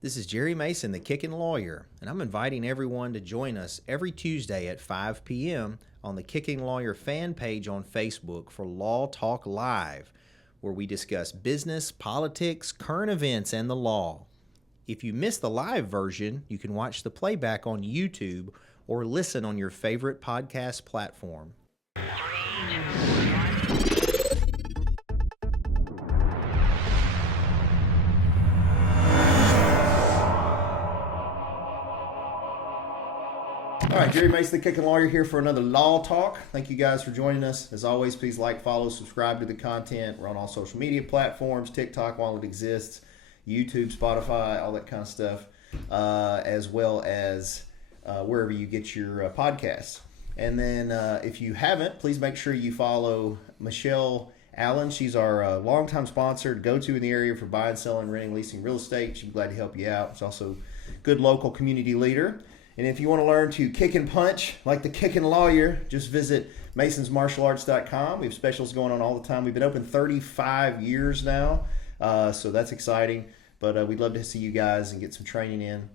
This is Jerry Mason, the Kickin Lawyer, and I'm inviting everyone to join us every Tuesday at 5 p.m. on the Kickin Lawyer fan page on Facebook for Law Talk Live, where we discuss business, politics, current events, and the law. If you miss the live version, you can watch the playback on YouTube or listen on your favorite podcast platform. All right, Jerry Mason, the Kickin Lawyer here for another Law Talk. Thank you guys for joining us. As always, please like, follow, subscribe to the content. We're on all social media platforms, TikTok while it exists, YouTube, Spotify, all that kind of stuff, as well as wherever you get your podcasts. And then if you haven't, please make sure you follow Michelle Allen. She's our longtime sponsor, go-to in the area for buying, selling, renting, leasing real estate. She'd be glad to help you out. She's also a good local community leader. And if you want to learn to kick and punch like the Kickin Lawyer, just visit masonsmartialarts.com. We have specials going on all the time. We've been open 35 years now, so that's exciting. But we'd love to see you guys and get some training in.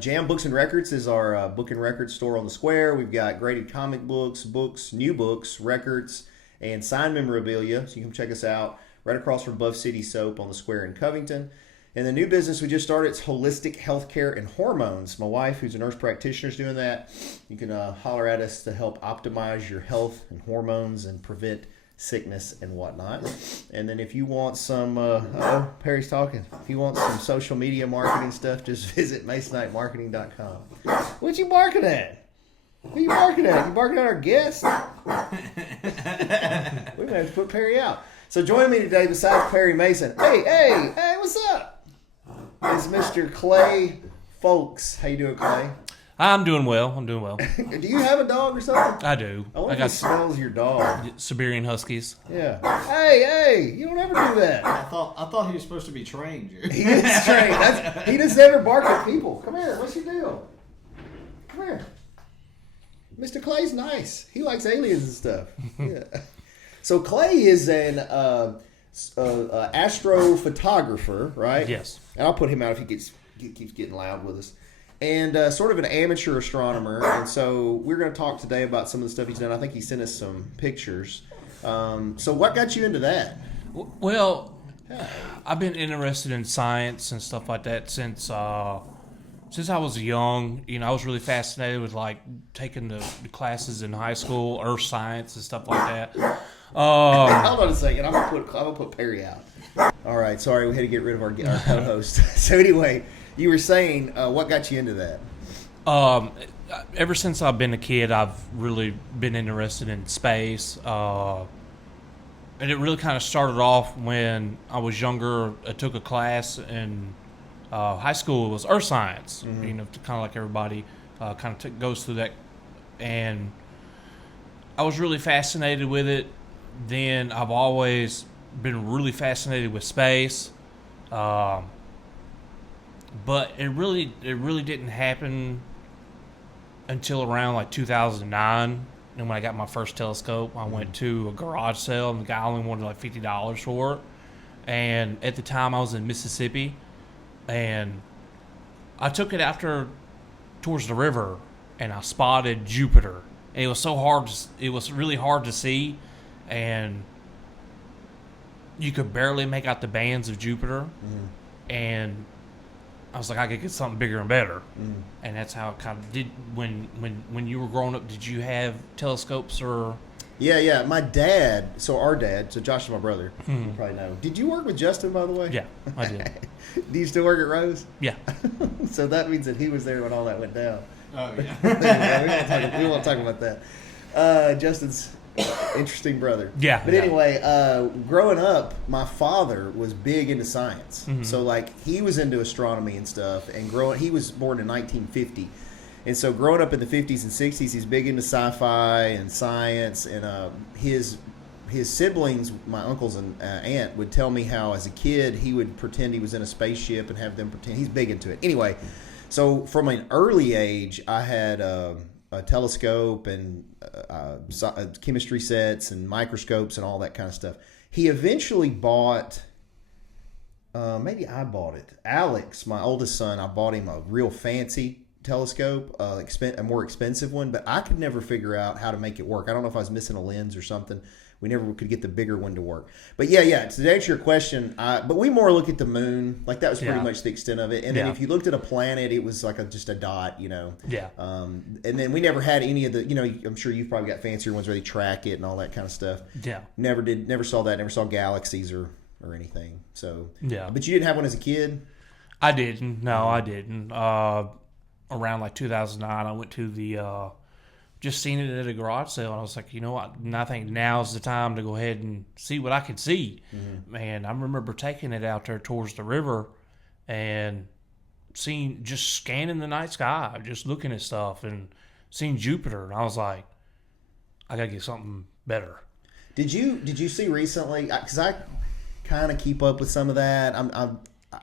Jam Books and Records is our book and record store on the square. We've got graded comic books, new books, records, and signed memorabilia. So you can check us out right across from Buff City Soap on the square in Covington. And the new business we just started, it's holistic healthcare and hormones. My wife, who's a nurse practitioner, is doing that. You can holler at us to help optimize your health and hormones and prevent sickness and whatnot. And then if you want some, Perry's talking. If you want some social media marketing stuff, just visit masonitemarketing.com. What you barking at? Who you barking at? You barking at our guests? We may have to put Perry out. So joining me today, besides Perry Mason, hey, what's up? Is Mr. Clay Fowlkes. How you doing, Clay? I'm doing well. Do you have a dog or something? I do. I wonder if it smells your dog. Siberian Huskies. Yeah. Hey, you don't ever do that. I thought he was supposed to be trained. He is trained. He just never bark at people. Come here. What's your deal? Come here. Mr. Clay's nice. He likes aliens and stuff. Yeah. So Clay is an astrophotographer, right? Yes. And I'll put him out if he keeps getting loud with us. And sort of an amateur astronomer. And so we're going to talk today about some of the stuff he's done. I think he sent us some pictures. So what got you into that? Well, I've been interested in science and stuff like that since I was young. You know, I was really fascinated with like taking the classes in high school, earth science and stuff like that. Hold on a second. I'm gonna put Perry out. All right. Sorry, we had to get rid of our co-host. So anyway, you were saying what got you into that? Ever since I've been a kid, I've really been interested in space. And it really kind of started off when I was younger. I took a class in high school. It was earth science. Mm-hmm. You know, kind of like everybody goes through that. And I was really fascinated with it. Then I've always been really fascinated with space. But it really didn't happen until around like 2009. And when I got my first telescope, I went to a garage sale, and the guy only wanted like $50 for it. And at the time, I was in Mississippi, and I took it towards the river, and I spotted Jupiter. And it was so hard. It was really hard to see, and you could barely make out the bands of Jupiter. Mm. And I was like, I could get something bigger and better. Mm. And that's how it kind of did. When you were growing up, did you have telescopes or? Yeah. My dad, our dad, so Josh is my brother. Mm-hmm. You probably know. Did you work with Justin, by the way? Yeah, I did. Do you still work at Rose? Yeah. So that means that he was there when all that went down. Oh, yeah. We won't talk about that. Justin's interesting brother. Yeah. But anyway, growing up, my father was big into science. Mm-hmm. So like he was into astronomy and stuff. And he was born in 1950. And so growing up in the 50s and 60s, he's big into sci-fi and science. And his siblings, my uncles and aunt, would tell me how as a kid he would pretend he was in a spaceship and have them pretend. He's big into it. Anyway, so from an early age, I had a telescope and chemistry sets and microscopes and all that kind of stuff. He eventually bought maybe I bought it. Alex, my oldest son, I bought him a real fancy telescope, a more expensive one, but I could never figure out how to make it work. I don't know if I was missing a lens or something. We never could get the bigger one to work. But yeah, to answer your question, but we more look at the moon. Like that was pretty much the extent of it. And then if you looked at a planet, it was like just a dot, Yeah. And then we never had any of the, I'm sure you've probably got fancier ones where they track it and all that kind of stuff. Yeah. Never saw that. Never saw galaxies or anything. So yeah. But you didn't have one as a kid? I didn't. No, I didn't. Around like 2009, I went to the just seen it at a garage sale, and I was like, you know what? And I think now's the time to go ahead and see what I can see. Mm-hmm. Man, I remember taking it out there towards the river and just scanning the night sky, just looking at stuff and seeing Jupiter, and I was like, I gotta get something better. Did you see recently? Because I kind of keep up with some of that.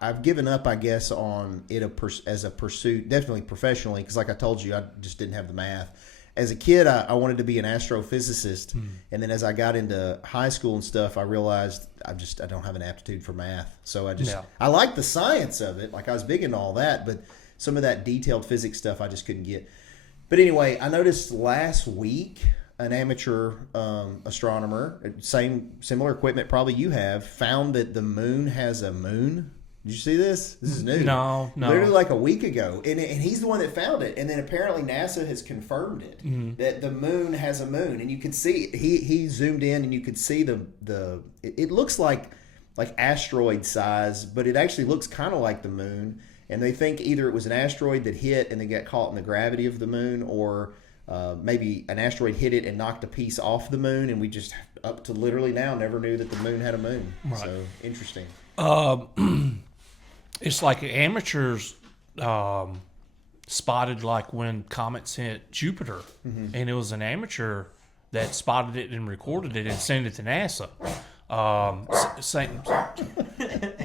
I've given up, I guess, on it as a pursuit, definitely professionally, because like I told you, I just didn't have the math. As a kid, I wanted to be an astrophysicist, and then as I got into high school and stuff, I realized I don't have an aptitude for math. So I like the science of it, like I was big into all that, but some of that detailed physics stuff I just couldn't get. But anyway, I noticed last week an amateur astronomer, similar equipment probably you have, found that the moon has a moon. Did you see this? This is new. No. Literally like a week ago. And he's the one that found it. And then apparently NASA has confirmed it, that the moon has a moon. And you could see, he zoomed in and you could see it looks like asteroid size, but it actually looks kind of like the moon. And they think either it was an asteroid that hit and then got caught in the gravity of the moon, or maybe an asteroid hit it and knocked a piece off the moon. And we just, up to literally now, never knew that the moon had a moon. Right. So, interesting. It's like amateurs spotted like when comets hit Jupiter, and it was an amateur that spotted it and recorded it and sent it to NASA. I'm sorry.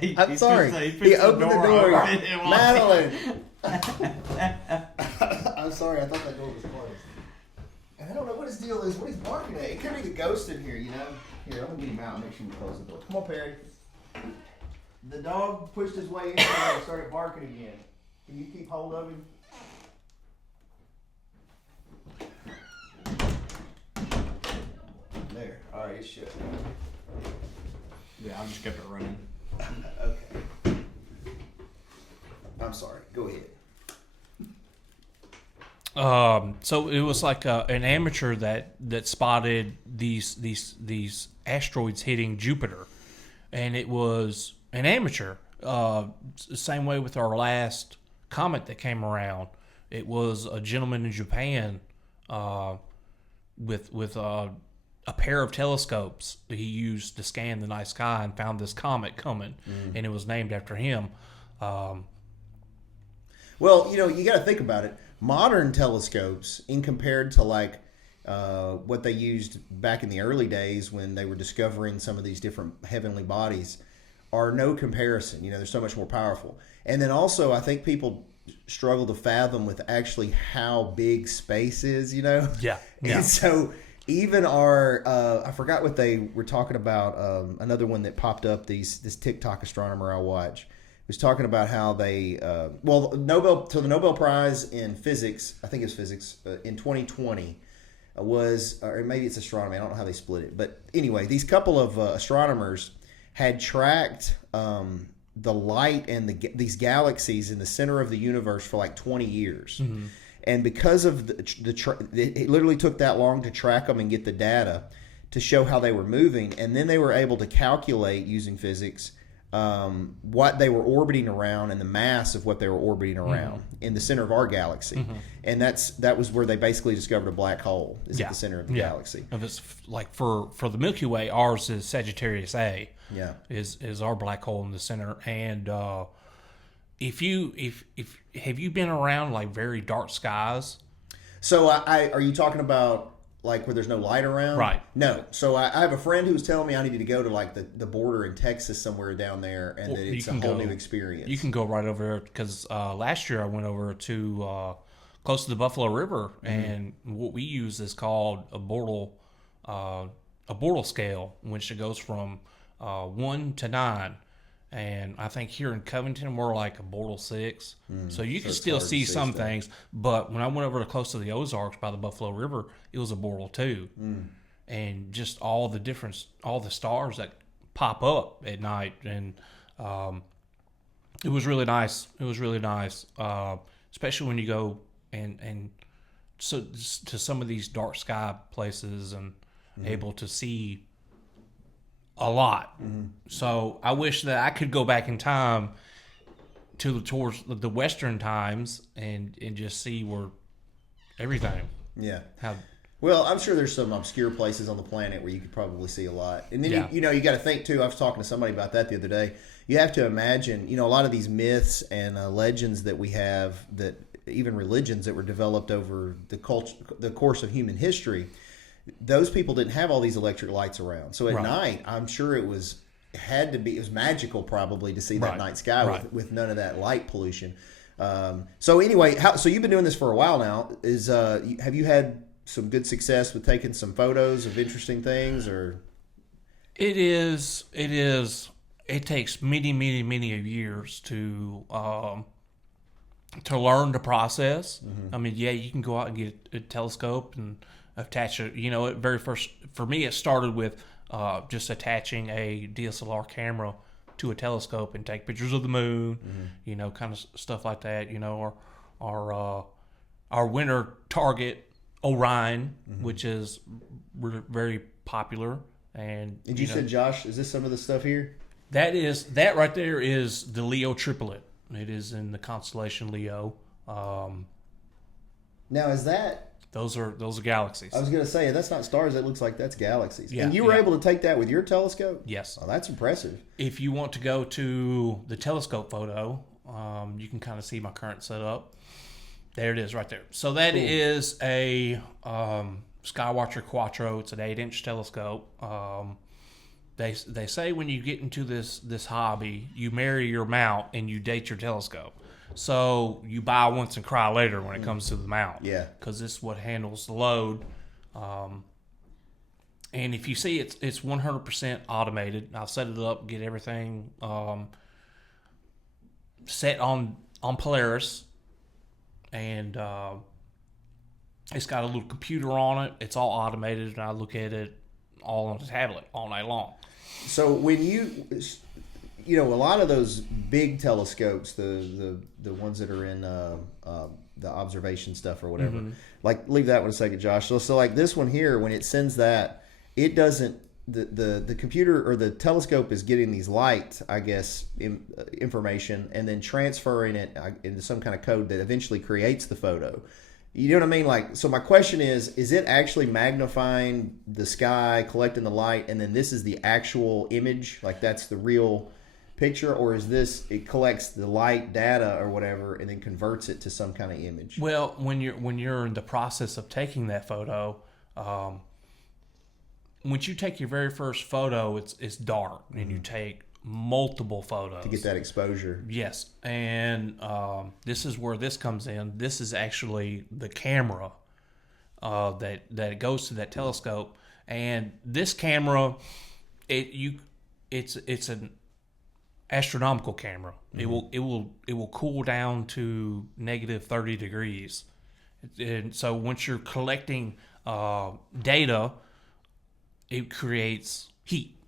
He opened the door. Madeline. I'm sorry. I thought that door was closed. And I don't know what his deal is. What he's barking at. It could be the ghost in here, Here, I'm gonna get him out and make sure we close the door. Come on, Perry. The dog pushed his way in there and started barking again. Can you keep hold of him? There. All right, it's shut. Yeah, I just kept it running. Okay. I'm sorry. Go ahead. So it was like an amateur that spotted these asteroids hitting Jupiter, and it was an amateur. Same way with our last comet that came around. It was a gentleman in Japan with a pair of telescopes that he used to scan the night sky and found this comet coming, and it was named after him. Well, you got to think about it. Modern telescopes, in compared to what they used back in the early days when they were discovering some of these different heavenly bodies, are no comparison. They're so much more powerful. And then also, I think people struggle to fathom with actually how big space is, Yeah. And so even I forgot what they were talking about, another one that popped up, this TikTok astronomer I watch, was talking about how they, the Nobel Prize in physics, I think it was physics, in 2020 was, or maybe it's astronomy, I don't know how they split it. But anyway, these couple of astronomers had tracked the light and these galaxies in the center of the universe for like 20 years. Mm-hmm. And because of it literally took that long to track them and get the data to show how they were moving. And then they were able to calculate using physics what they were orbiting around and the mass of what they were orbiting around in the center of our galaxy. Mm-hmm. And that was where they basically discovered a black hole is at the center of the galaxy. If it's like for the Milky Way, ours is Sagittarius A. Yeah, is our black hole in the center. And if have you been around like very dark skies? So are you talking about like where there's no light around? Right. No. So I have a friend who was telling me I needed to go to like the border in Texas somewhere down there, and that it's a whole new experience. You can go right over there because last year I went over to close to the Buffalo River, and what we use is called a Bortle scale, in which it goes from 1 to 9, And I think here in Covington, we're like a Bortle 6. So you can it's still hard to see see some stuff. things. But when I went over to close to the Ozarks by the Buffalo River, it was a Bortle 2. And just all the stars that pop up at night. And it was really nice. It was really nice, especially when you go and so to some of these dark sky places and able to see a lot. So I wish that I could go back in time towards the Western times and just see where everything. Yeah. How Well, I'm sure there's some obscure places on the planet where you could probably see a lot. And then, Yeah. you got to think, too, I was talking to somebody about that the other day. You have to imagine, a lot of these myths and legends that we have, that even religions that were developed over the course of human history, those people didn't have all these electric lights around. So at Right. night, I'm sure it was magical probably to see that Right. night sky Right. with none of that light pollution. So anyway, so you've been doing this for a while now. Have you had some good success with taking some photos of interesting things, or? it takes many years to learn the process. I mean, yeah, you can go out and get a telescope and attach it. At very first, for me, it started with just attaching a DSLR camera to a telescope and take pictures of the moon, kind of stuff like that. Our winter target, Orion, which is very popular. And you said, Josh, is this some of the stuff here? that right there is the Leo triplet. It is in the constellation Leo. Now, is that? Those are galaxies. I was going to say, that's not stars. That looks like that's galaxies. Yeah, And you were yeah. able to take that with your telescope? Yes. Oh, that's impressive. If you want to go to the telescope photo, you can kind of see my current setup. There it is right there. So that is a Skywatcher Quattro. It's an 8-inch telescope. They say when you get into this hobby, you marry your mount and you date your telescope. So you buy once and cry later when it comes to the mount. Yeah. Because this is what handles the load. And if you see, it's 100% automated. I'll set it up, get everything set on Polaris, and it's got a little computer on it. It's all automated, and I look at it all on the tablet all night long. So when a lot of those big telescopes, the ones that are in the observation stuff or whatever, like leave that one a second, Josh. So like this one here, when it sends that, it doesn't. The computer or the telescope is getting these light, I guess, information, and then transferring it into some kind of code that eventually creates the photo. You know what I mean? Like, so my question is it actually magnifying the sky, collecting the light, and then this is the actual image? Like, that's the real picture? Or is this, it collects the light data or whatever and then converts it to some kind of image? Well, when you're in the process of taking that photo, once you take your very first photo, it's dark, and you take multiple photos To get that exposure. Yes, and this is where this comes in. This is actually the camera that goes to that telescope, and this camera, it's an astronomical camera. It will cool down to negative 30 degrees, and so once you're collecting data, it creates heat.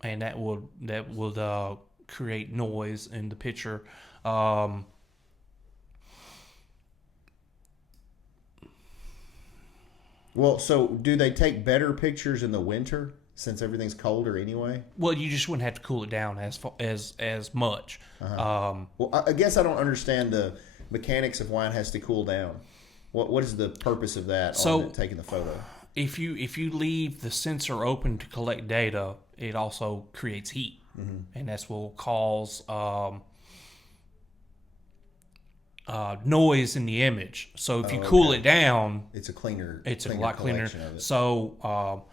And that would create noise in the picture. Well, so do they take better pictures in the winter since everything's colder anyway? Well, you just wouldn't have to cool it down as much. Well, I guess I don't understand the mechanics of why it has to cool down. What is the purpose of that on taking the photo? If you leave the sensor open to collect data, it also creates heat, and that's what will cause noise in the image. So if you cool it down, it's a lot cleaner. of it. So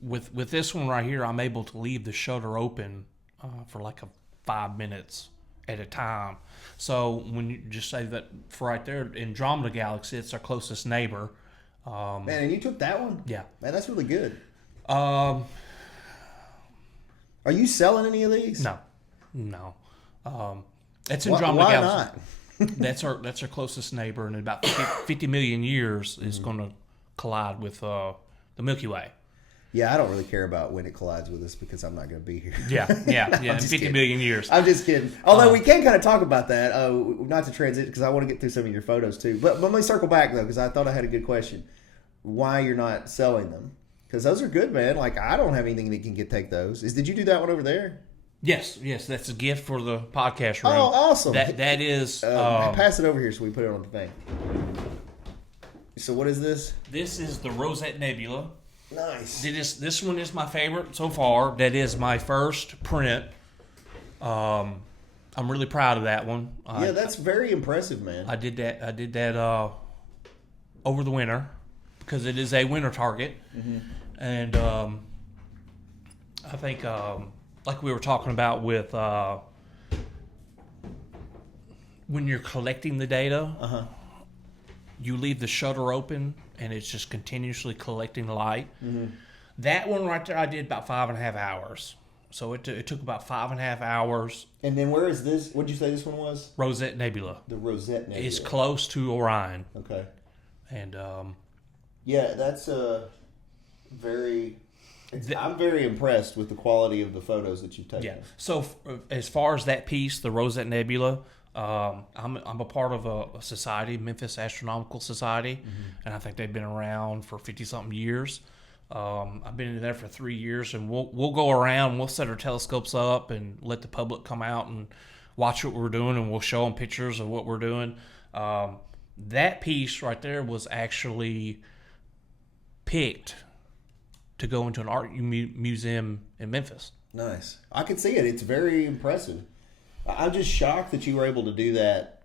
with this one right here, I'm able to leave the shutter open for like 5 minutes at a time. So when you just say that for right there, Andromeda Galaxy, it's our closest neighbor. Man, and you took that one? Yeah. Man, that's really good. Um, Are you selling any of these? no. No. It's in Why Andromeda not? Galaxy. That's our closest neighbor, and in about 50 million years is going to collide with the Milky Way. Yeah, I don't really care about when it collides with us because I'm not going to be here. Yeah. In 50 million years. I'm just kidding. Although we can kind of talk about that, not to transit because I want to get through some of your photos too. But let me circle back though because I thought I had a good question. Why you're not selling them? Because those are good, man. Like I don't have anything that can take those. Did you do that one over there? Yes. That's a gift for the podcast room. Oh, awesome. That is. Pass it over here so we put it on the thing. So what is this? This is the Rosette Nebula. Nice. This one is my favorite so far. That is my first print. I'm really proud of that one. Yeah, that's very impressive, man. I did that over the winter because it is a winter target, and I think like we were talking about with when you're collecting the data, you leave the shutter open and it's just continuously collecting light. That one right there, I did about 5.5 hours. So it took about 5.5 hours. And then where is this? What did you say this one was? Rosette Nebula. The Rosette Nebula. It's close to Orion. Okay. And yeah, that's very. I'm very impressed with the quality of the photos that you've taken. yeah. So as far as that piece, the Rosette Nebula, I'm a part of a society, Memphis Astronomical Society, and I think they've been around for 50-something years. I've been in there for 3 years, and we'll go around, we'll set our telescopes up and let the public come out and watch what we're doing, and we'll show them pictures of what we're doing. That piece right there was actually picked to go into an art museum in Memphis. Nice. I can see it. It's very impressive. I'm just shocked that you were able to do that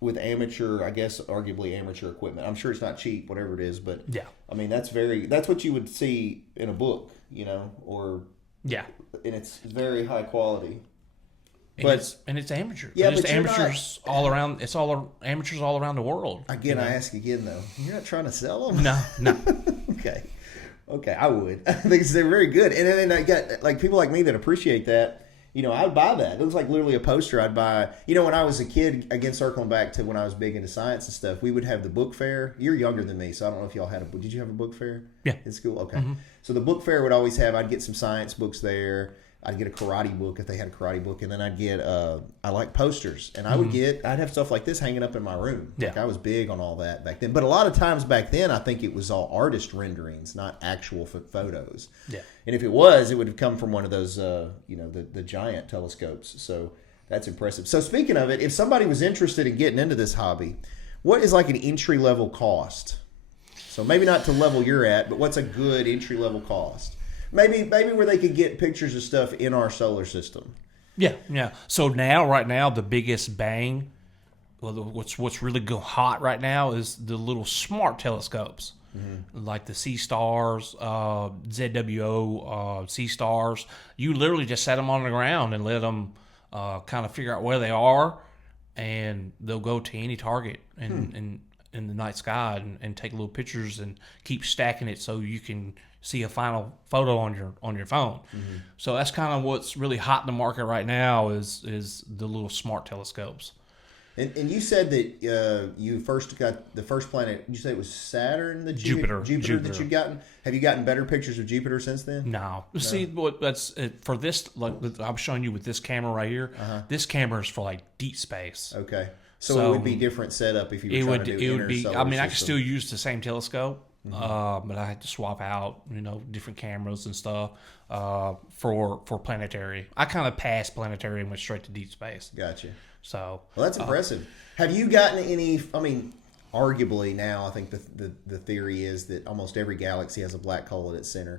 with amateur, I guess, arguably amateur equipment. I'm sure it's not cheap, whatever it is, but Yeah. I mean, that's what you would see in a book, or Yeah. and it's very high quality. And it's amateur. Yeah, it's but you're amateurs all around. It's all amateurs all around the world. Again, I ask again though, you're not trying to sell them? No. Okay, I would. I think they're very good, and then I got like people like me that appreciate that. I'd buy that. It looks like literally a poster I'd buy. When I was a kid, again, circling back to when I was big into science and stuff, we would have the book fair. You're younger than me, so I don't know if y'all had did you have a book fair? Yeah. In school? Okay. So the book fair would always I'd get some science books there. I'd get a karate book if they had a karate book, and then I'd get I like posters, and I'd have stuff like this hanging up in my room. Yeah. Like I was big on all that back then, but a lot of times back then I think it was all artist renderings, not actual photos. Yeah. And if it was, it would have come from one of those the giant telescopes. So that's impressive. So speaking of it, if somebody was interested in getting into this hobby, what is like an entry level cost? So maybe not to level you're at, but what's a good entry level cost? Maybe where they could get pictures of stuff in our solar system. Yeah. So right now, the biggest bang, what's really hot right now is the little smart telescopes, like the C-Stars, ZWO C-Stars. You literally just set them on the ground and let them kind of figure out where they are, and they'll go to any target in the night sky and take little pictures and keep stacking it so you can see a final photo on your phone. So that's kind of what's really hot in the market right now is the little smart telescopes. And you said that you first got the first planet. You said it was Saturn that Jupiter that you've gotten. Have you gotten better pictures of Jupiter since then? No. See, that's for this. Like I'm showing you with this camera right here. This camera is for like deep space. Okay, so it would be different setup if you were trying to do inner solar I mean, I could system. still use the same telescope, but I had to swap out different cameras and stuff for planetary. I kind of passed planetary and went straight to deep space. Gotcha. So well, that's impressive. Have you gotten any? I mean, arguably now, I think the theory is that almost every galaxy has a black hole at its center.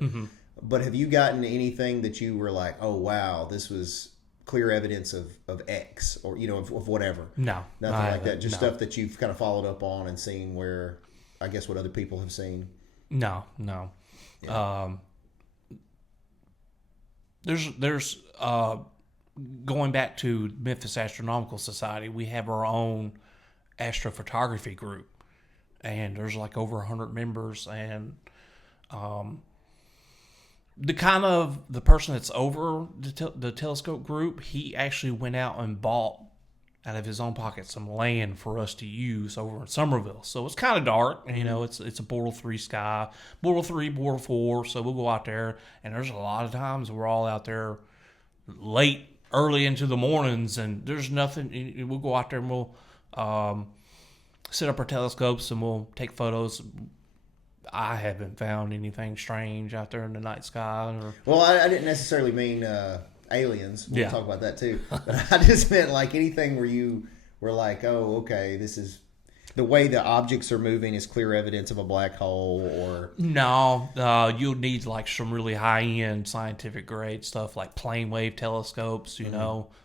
But have you gotten anything that you were like, oh wow, this was clear evidence of X or of whatever? No, nothing like that. Just stuff that you've kind of followed up on and seen where, I guess, what other people have seen. No. Yeah. There's going back to Memphis Astronomical Society, we have our own astrophotography group, and there's like over 100 members, and The person that's over the telescope group, he actually went out and bought out of his own pocket some land for us to use over in Somerville. So it's kind of dark, and it's a Bortle 3 sky, Bortle 3, Bortle 4. So we'll go out there, and there's a lot of times we're all out there late, early into the mornings, and there's nothing. We'll go out there and we'll set up our telescopes and we'll take photos. I haven't found anything strange out there in the night sky. Well, I didn't necessarily mean aliens. We'll Yeah. talk about that too. But I just meant like anything where you were like, oh, okay, this is the way the objects are moving is clear evidence of a black hole, or No, you'll need like some really high end scientific grade stuff like plane wave telescopes.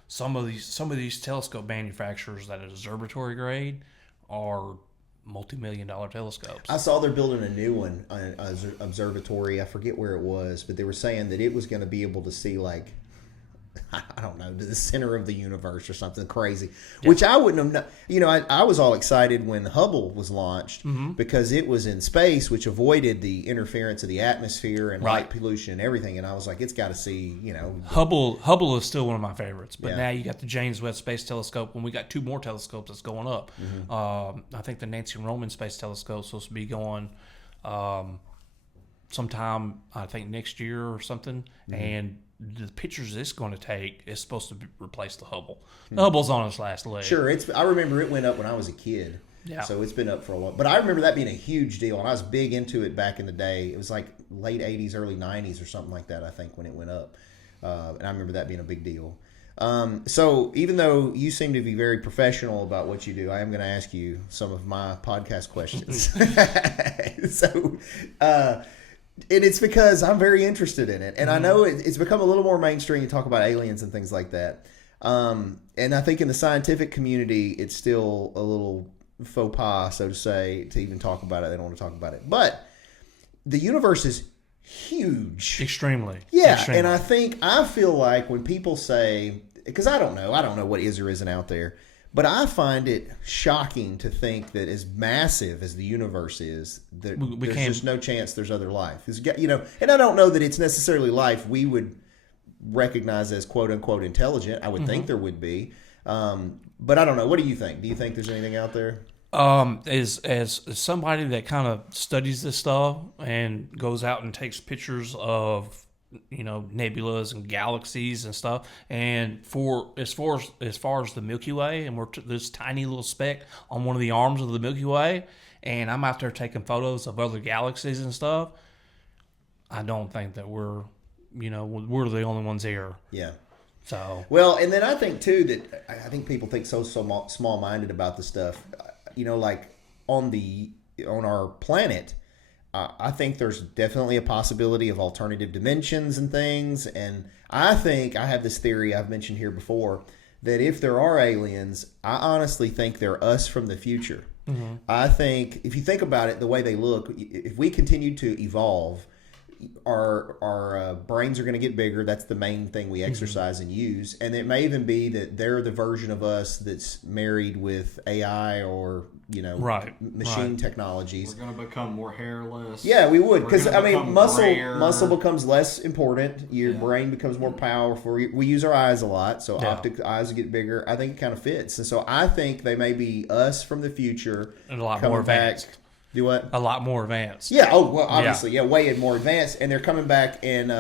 Some of these telescope manufacturers that are observatory grade are multi-million-dollar telescopes. I saw they're building a new one, an observatory. I forget where it was, but they were saying that it was going to be able to see like, I don't know, to the center of the universe or something crazy, which I wouldn't have known. I was all excited when Hubble was launched because it was in space, which avoided the interference of the atmosphere and light pollution and everything. And I was like, it's got to see, Hubble is still one of my favorites, but Yeah. now you got the James Webb Space Telescope, and we got 2 more telescopes that's going up. I think the Nancy Roman Space Telescope is supposed to be going sometime, I think next year or something, and the pictures it's going to take is supposed to replace the Hubble. The Hubble's on its last leg. Sure, I remember it went up when I was a kid. Yeah. So it's been up for a while. But I remember that being a huge deal, and I was big into it back in the day. It was like late 80s, early 90s or something like that, I think, when it went up. And I remember that being a big deal. So even though you seem to be very professional about what you do, I am going to ask you some of my podcast questions. And it's because I'm very interested in it. And I know it's become a little more mainstream to talk about aliens and things like that. And I think in the scientific community, it's still a little faux pas, so to say, to even talk about it. They don't want to talk about it. But the universe is huge. Extremely. Yeah. Extremely. And I feel like when people say, because I don't know what is or isn't out there, but I find it shocking to think that as massive as the universe is, that there's just no chance there's other life. And I don't know that it's necessarily life we would recognize as quote unquote intelligent. I would think there would be. But I don't know. What do you think? Do you think there's anything out there? As somebody that kind of studies this stuff and goes out and takes pictures of nebulas and galaxies and stuff, and for as far as the Milky Way, and we're this tiny little speck on one of the arms of the Milky Way, and I'm out there taking photos of other galaxies and stuff, I don't think that we're the only ones here. Yeah. So well, and then I think too that I think people think so small-minded about the stuff. Like on our planet, I think there's definitely a possibility of alternative dimensions and things. And I think I have this theory I've mentioned here before that if there are aliens, I honestly think they're us from the future. I think if you think about it, the way they look, if we continue to evolve, our brains are going to get bigger. That's the main thing we exercise and use. And it may even be that they're the version of us that's married with AI or machine technologies. We're going to become more hairless. Yeah, we would, because muscle grayer. becomes less important. Your brain becomes more powerful. We use our eyes a lot, so optic eyes get bigger. I think it kind of fits, and so I think they may be us from the future and a lot more advanced. Do what? A lot more advanced. Yeah. Oh, well, obviously, way more advanced, and they're coming back and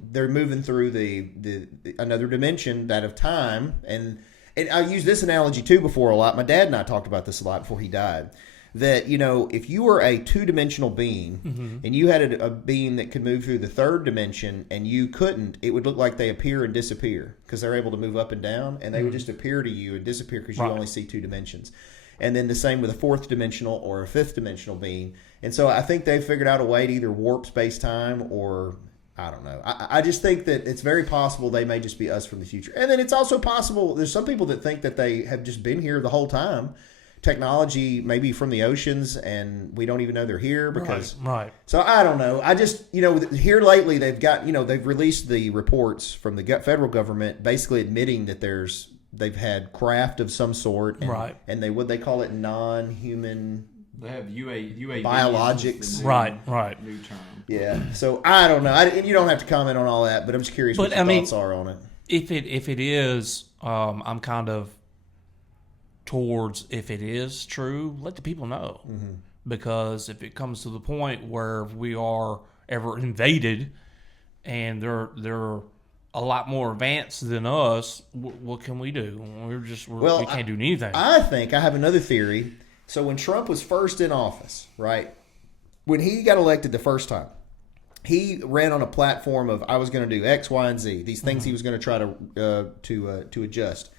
they're moving through the another dimension, that of time. And I used this analogy too before a lot. My dad and I talked about this a lot before he died. That if you were a 2-dimensional being and you had a being that could move through the 3rd dimension and you couldn't, it would look like they appear and disappear because they're able to move up and down, and they would just appear to you and disappear because you only see 2 dimensions. And then the same with a 4th dimensional or a 5th dimensional being. And so I think they've figured out a way to either warp space-time or, I don't know. I just think that it's very possible they may just be us from the future. And then it's also possible, there's some people that think that they have just been here the whole time. Technology maybe from the oceans, and we don't even know they're here because... Right. So I don't know. I just, here lately they've got, they've released the reports from the federal government basically admitting that they've had craft of some sort, and, and they call it non-human They have UAV Biologics. Right. New term. Yeah. So I don't know. And you don't have to comment on all that, but I'm just curious what your thoughts are on it. If it is, I'm kind of towards if it is true, let the people know. Mm-hmm. Because if it comes to the point where we are ever invaded and they're a lot more advanced than us, what can we do? We can't do anything. I think I have another theory. So when Trump was first in office, right, when he got elected the first time, he ran on a platform of I was going to do X, Y, and Z. These things he was going to try to adjust.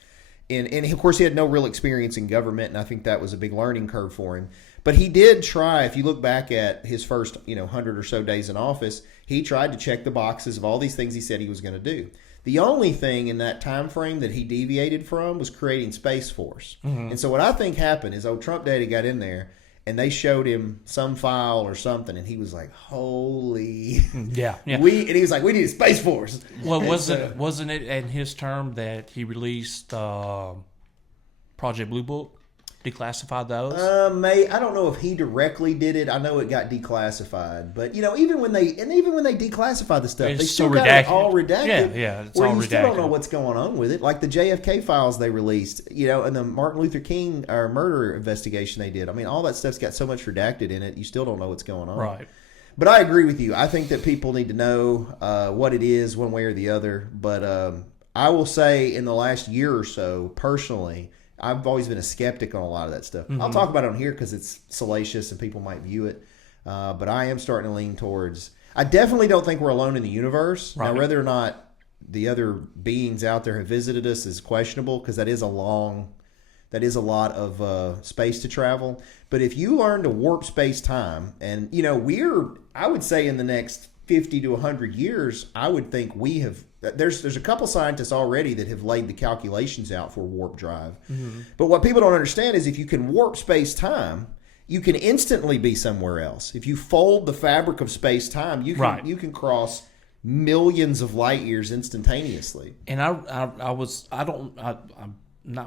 And of course, he had no real experience in government, and I think that was a big learning curve for him. But he did try. If you look back at his first 100 or so days in office, he tried to check the boxes of all these things he said he was going to do. The only thing in that time frame that he deviated from was creating Space Force. Mm-hmm. And so what I think happened is old Trump Daddy got in there, and they showed him some file or something, and he was like, "Holy, yeah." And he was like, "We need a Space Force." Well, wasn't it in his term that he released Project Blue Book, declassified those? I don't know if he directly did it. I know it got declassified, but even when they declassify the stuff, it's they still redacted. got it all redacted. Yeah, it's where all you redacted. Still don't know what's going on with it. Like the JFK files they released, and the Martin Luther King murder investigation they did. I mean, all that stuff's got so much redacted in it. You still don't know what's going on. Right. But I agree with you. I think that people need to know what it is one way or the other. But I will say in the last year or so, personally, I've always been a skeptic on a lot of that stuff. Mm-hmm. I'll talk about it on here because it's salacious and people might view it. But I am starting to lean towards... I definitely don't think we're alone in the universe. Right. Now, whether or not the other beings out there have visited us is questionable because that is a lot of space to travel. But if you learn to warp space-time, and, I would say in the next 50 to 100 years, I would think we have... There's a couple scientists already that have laid the calculations out for warp drive. Mm-hmm. But what people don't understand is if you can warp space-time, you can instantly be somewhere else. If you fold the fabric of space-time, you can cross millions of light years instantaneously. And I'm not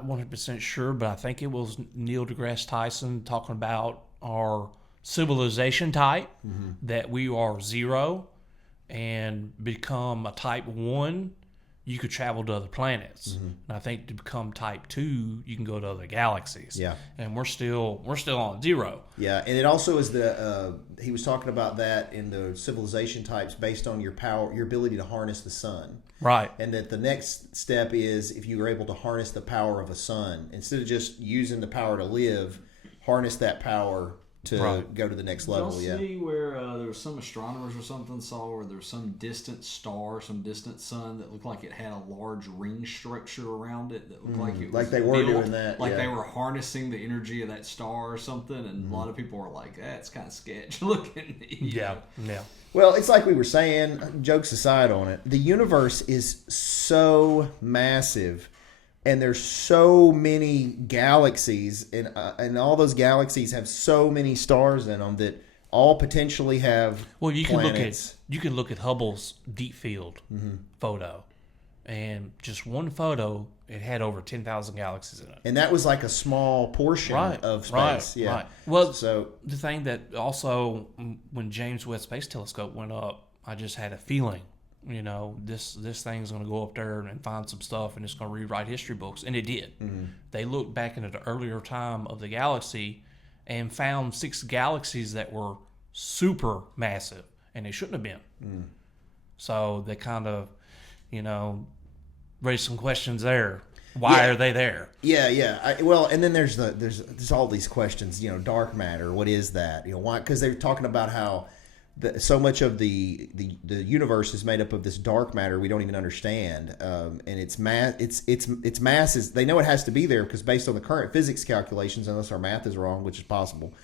100% sure, but I think it was Neil deGrasse Tyson talking about our civilization type, mm-hmm. that we are 0 and become a type 1, you could travel to other planets. Mm-hmm. And I think to become type 2, you can go to other galaxies. Yeah. And we're still on 0. Yeah, and it also is he was talking about that in the civilization types based on your power, your ability to harness the sun. Right. And that the next step is if you are able to harness the power of a sun, instead of just using the power to live, harness that power to go to the next level. Did y'all see where there was some astronomers or something saw where there was some distant star, some distant sun that looked like it had a large ring structure around it that looked like it was like they were doing that, like they were harnessing the energy of that star or something, and mm-hmm. a lot of people were like, "That's kind of sketch looking." Yeah. Well, it's like we were saying. Jokes aside on it, the universe is so massive. And there's so many galaxies, and all those galaxies have so many stars in them that all potentially have planets. You can look at Hubble's deep field mm-hmm. photo, and just one photo, it had over 10,000 galaxies in it. And that was like a small portion of space. Yeah. Right. Well, so the thing that also, when James Webb Space Telescope went up, I just had a feeling. This thing's going to go up there and find some stuff, and it's going to rewrite history books. And it did. Mm-hmm. They looked back into the earlier time of the galaxy and found 6 galaxies that were super massive, and they shouldn't have been. Mm. So they kind of, raised some questions there. Why are they there? Yeah. And then there's all these questions. Dark matter. What is that? Why? Because they're talking about how so much of the universe is made up of this dark matter we don't even understand, and its mass is. They know it has to be there because based on the current physics calculations, unless our math is wrong, which is possible,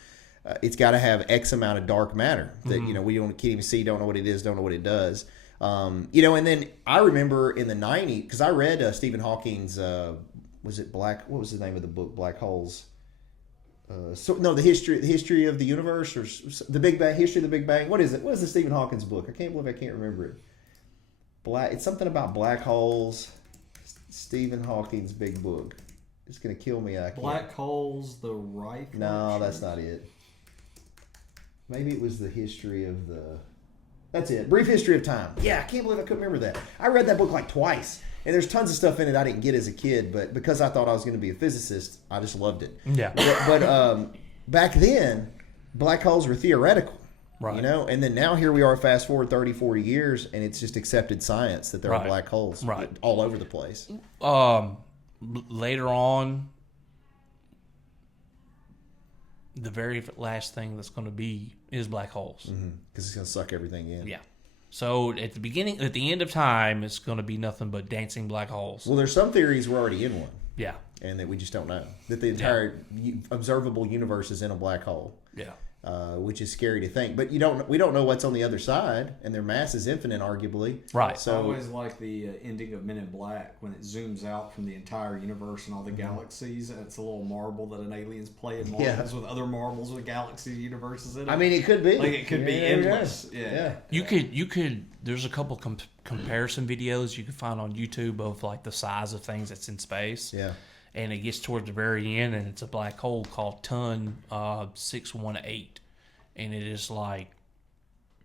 it's got to have X amount of dark matter that mm-hmm. We can't even see, don't know what it is, don't know what it does. And then I remember in the '90s because I read Stephen Hawking's was it Black? What was the name of the book? Black Holes. The history of the universe, or the Big Bang, history of the Big Bang. What is it? What is the Stephen Hawking's book? I can't believe I can't remember it. It's something about black holes. Stephen Hawking's big book. It's gonna kill me. Black holes, the right. No, that's not it. Maybe it was the history of the. That's it. Brief History of Time. Yeah, I can't believe I couldn't remember that. I read that book like twice, and there's tons of stuff in it I didn't get as a kid, but because I thought I was going to be a physicist, I just loved it. Yeah. But back then, black holes were theoretical. Right. You know, and then now here we are, fast forward 30, 40 years, and it's just accepted science that there are black holes all over the place. Later on, the very last thing that's going to be is black holes. Because it's going to suck everything in. Yeah. So at the end of time, it's going to be nothing but dancing black holes. Well, there's some theories we're already in one. Yeah. And that we just don't know. That the entire observable universe is in a black hole. Yeah. Which is scary to think, but we don't know what's on the other side, and their mass is infinite, arguably. Right. So I always like the ending of Men in Black when it zooms out from the entire universe and all the galaxies, and it's a little marble that an alien's playing marbles with other marbles with galaxies, universes in it. I mean, it could be. Like it could be endless. Yeah. You could. There's a couple comparison videos you can find on YouTube of like the size of things that's in space. Yeah. And it gets towards the very end, and it's a black hole called Ton 618, and it is like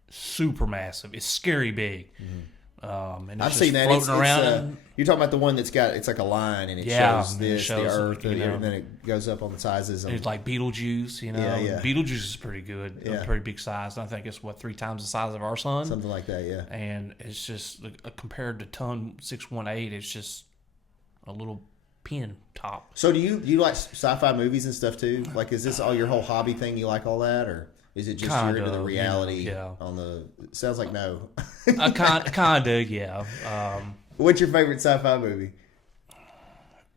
super massive. It's scary big. And it's I've seen that. Floating around. You're talking about the one that's got it's like a line, and it shows this, the Earth, and then it goes up on the sizes. It's like Beetlejuice, you know. Yeah. Beetlejuice is pretty good, a pretty big size. I think it's 3 times the size of our sun, something like that. Yeah. And it's just compared to Ton 618, it's just a little pin top. So do you like sci-fi movies and stuff too? Like, is this all your whole hobby thing? You like all that, or is it just you're into the reality on the? It sounds like no. Kinda, yeah. What's your favorite sci-fi movie?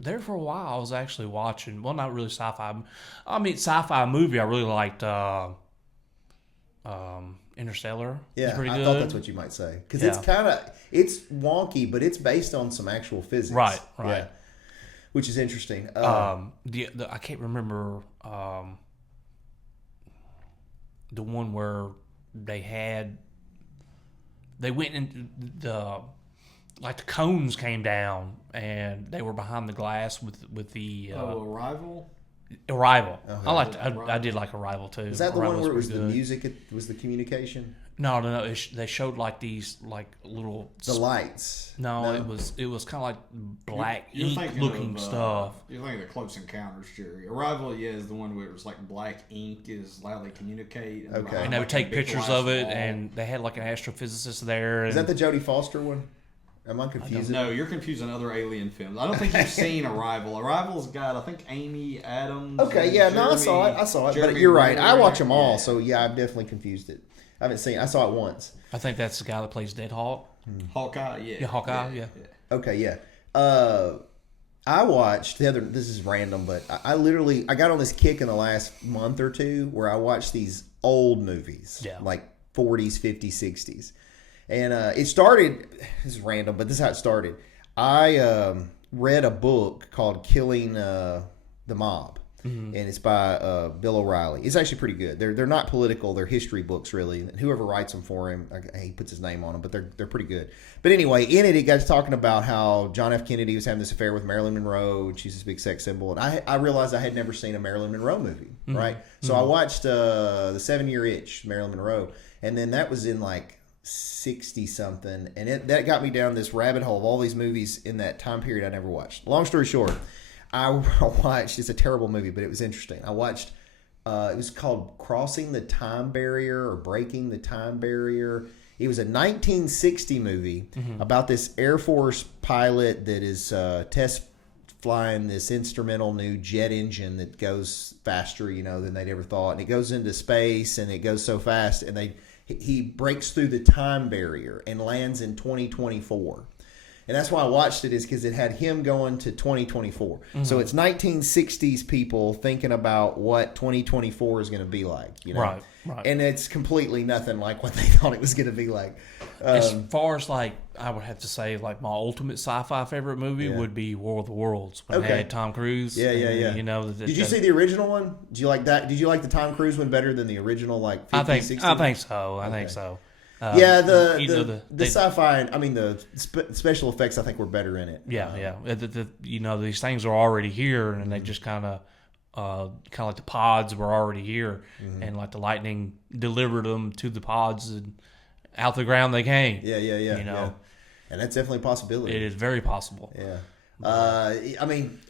There for a while, I was actually watching. Well, not really sci-fi. I mean, sci-fi movie. I really liked Interstellar. Yeah, it's pretty I good. thought that's what you might say because it's wonky, but it's based on some actual physics. Right. Yeah. Which is interesting. I can't remember the one where they went into the cones came down and they were behind the glass with the Arrival. Arrival. Uh-huh. I did like Arrival too. Is that the Arrival one where it was pretty the good. music? It was the communication. No. They showed like these little The lights. No, it was kind of like black You're ink thinking looking of, stuff. You're thinking of Close Encounters, Jerry. Arrival, is the one where it was like black ink is how they communicate. Okay. And they would take pictures of it, and they had like an astrophysicist there. Is that the Jodie Foster one? Am I confused? No, you're confusing other alien films. I don't think you've seen Arrival. Arrival's got, I think, Amy Adams. Okay, yeah, I saw it. But you're right. I watch them all, so yeah, I've definitely confused it. I saw it once. I think that's the guy that plays Dead Hawk. Hawkeye, yeah. Yeah, Hawkeye, yeah. Okay, yeah. I watched this is random, but I literally got on this kick in the last month or two where I watched these old movies, like 40s, 50s, 60s. And it started, this is random, but this is how it started. I read a book called Killing the Mob, and it's by Bill O'Reilly. It's actually pretty good. They're not political, they're history books, really. And whoever writes them for him, he puts his name on them, but they're pretty good. But anyway, in it got talking about how John F. Kennedy was having this affair with Marilyn Monroe, and she's this big sex symbol. And I realized I had never seen a Marilyn Monroe movie, right? So I watched the 7 Year Itch, Marilyn Monroe, and then that was in like 60 something, and that got me down this rabbit hole of all these movies in that time period I never watched. Long story short, I watched, it's a terrible movie, but it was interesting. I watched it was called Crossing the Time Barrier or Breaking the Time Barrier. It was a 1960 movie about this Air Force pilot that is test flying this instrumental new jet engine that goes faster, than they'd ever thought, and it goes into space and it goes so fast, and he breaks through the time barrier and lands in 2024. And that's why I watched it, is because it had him going to 2024. So it's 1960s people thinking about what 2024 is going to be like. Right. And it's completely nothing like what they thought it was going to be like. As far as I would have to say, my ultimate sci-fi favorite movie would be War of the Worlds when it had Tom Cruise. Yeah. Did you see the original one? Did you like that? Did you like the Tom Cruise one better than the original 50s, 60s? I think so. I think so. The sci-fi, the special effects, I think, were better in it. Yeah. These things are already here, and they just kind of kind of like the pods were already here, and like the lightning delivered them to the pods, and out the ground they came. Yeah. You know, yeah. And that's definitely a possibility. it is very possible. Yeah. I mean,